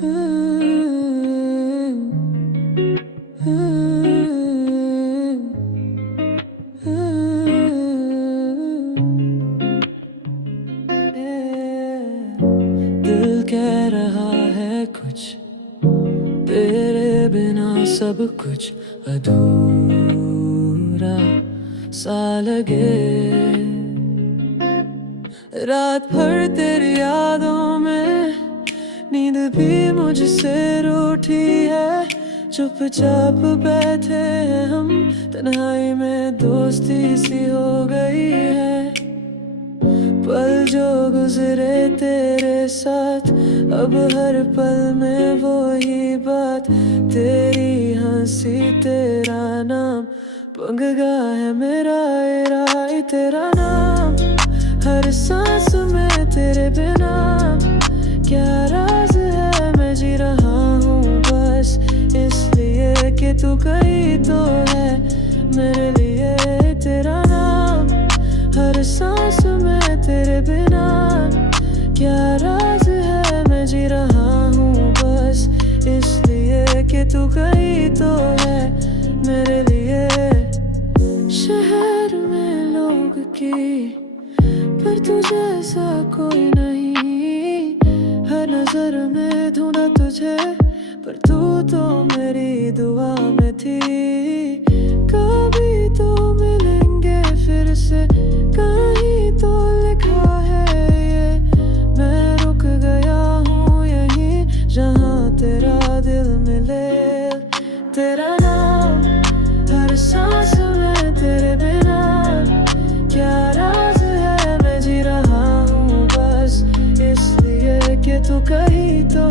दिल कह रहा है कुछ, तेरे बिना सब कुछ अधूरा सा लगे। रात भर तेरी यादों में नींद भी मुझसे रूठी है। चुपचाप बैठे हैं हम, तन्हाई में दोस्ती सी हो गई है। पल जो गुजरे तेरे साथ, अब हर पल में वो ही बात। तेरी हंसी तेरा नाम, पंगा है मेरा इरादा तेरा नाम। हर सांस में तेरे बिना क्या राज है, मैं जी रहा हूँ बस इसलिए कि तू कहीं तो है मेरे लिए। तेरा नाम हर सांस में तेरे बिना क्या राज है, मैं जी रहा हूँ बस इसलिए कि तू कहीं तो है मेरे लिए। शहर में लोग की पर तू जैसा कोई नहीं, हर नजर में ढूंढा तुझे पर तू तो मेरी दुआ में थी। कभी तो मिलेंगे फिर से, कहीं तो लिखा है ये। मैं रुक गया हूँ यहीं जहाँ तेरा दिल मिले। तेरा नाम हर सांस में तेरे बिना क्या राज है, मैं जी रहा हूँ बस इसलिए कि तू कहीं तो